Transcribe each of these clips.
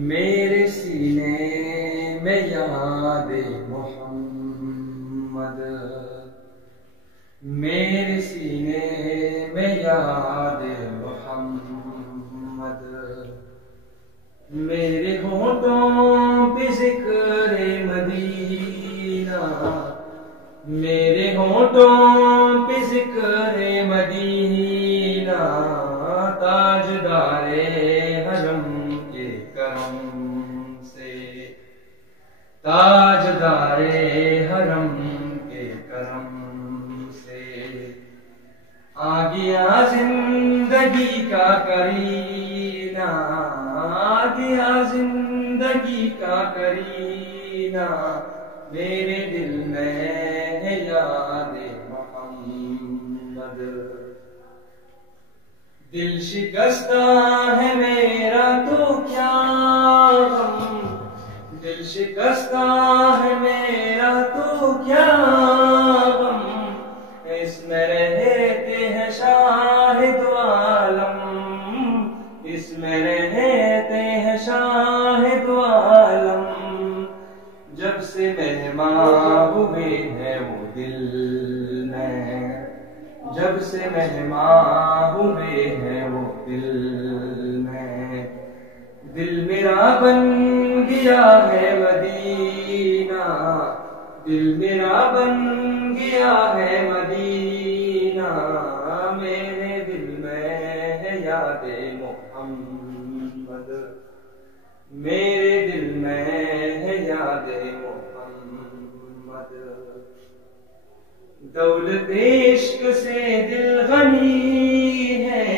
میرے سینے میں یاد محمد، میرے سینے میں یاد محمد، میرے ہونٹوں پہ ذکر مدینہ، میرے ہونٹوں پہ ذکر مدینہ، تاجدار حرم کے کرم سے، تاجدار حرم کے کرم سے، آ گیا زندگی کا کرینہ، آ گیا زندگی کا کرینہ، میرے دل میں ہے یاد محمد، دل شکستہ ہے میرا تو کیا غم، دل شکستہ ہے میرا تو کیا غم، اس میں رہتے ہیں شاہد عالم، اس میں رہتے ہیں شاہد عالم، جب سے مہمان ہوئے ہیں وہ دل میں، جب سے مہمان ہوئے ہیں وہ دل میں، دل میرا بن گیا ہے مدینہ، دل میرا بن گیا ہے مدینہ، میرے دل میں ہے یاد محمد، میرے دل میں ہے یاد محمد، دولت عشق سے دل غنی ہے،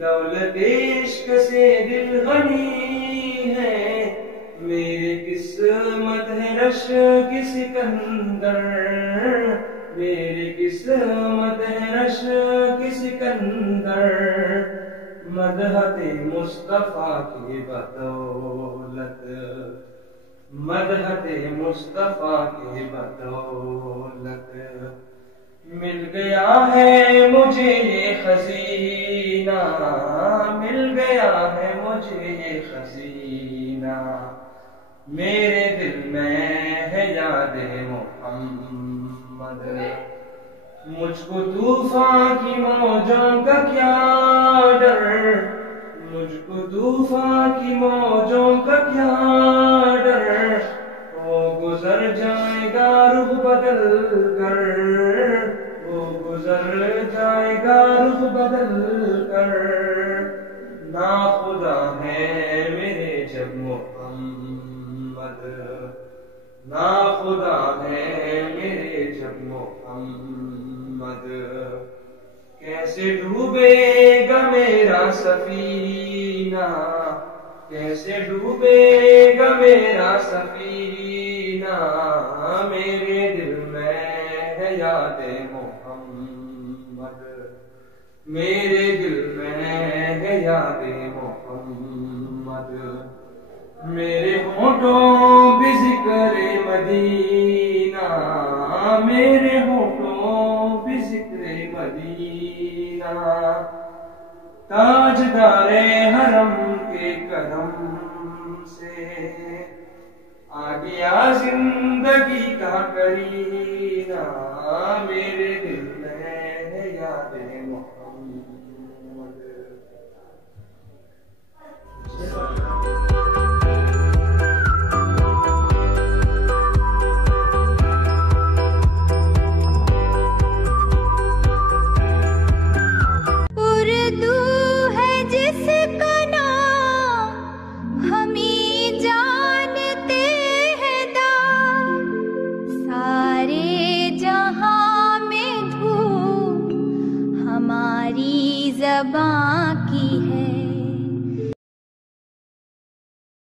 دولت عشق سے دل غنی ہے، میرے قسمت ہے رش کی سکندر، میری قسمت ہے رش کی سکندر، مدحت مصطفیٰ کی بدولت، مدحت مصطفیٰ کی بدولت، مل گیا ہے مجھے یہ خزینہ، مل گیا ہے مجھے یہ خزینہ، میرے دل میں ہے یاد محمد، مجھ کو طوفان کی موجوں کا کیا ڈر، مجھ کو طوفان کی موجوں کا کیا ڈر، وہ گزر جائے گا رخ بدل کر، وہ گزر جائے گا رخ بدل کر، ناخدا ہے میرے جب محمد، ناخدا ہے میرے جب محمد، کیسے ڈوبے گا میرا سفینہ، کیسے ڈوبے گا میرا سفینہ، میرے دل میں ہے یاد محمد، میرے دل میں ہے یاد محمد، میرے ہونٹوں پہ ذکر مدینہ، میرے ہونٹوں پہ ذکر مدینہ، تاجدار حرم کے کرم سے، آ گیا زندگی کا کرینہ، میرے دل میں ہے یاد محمد۔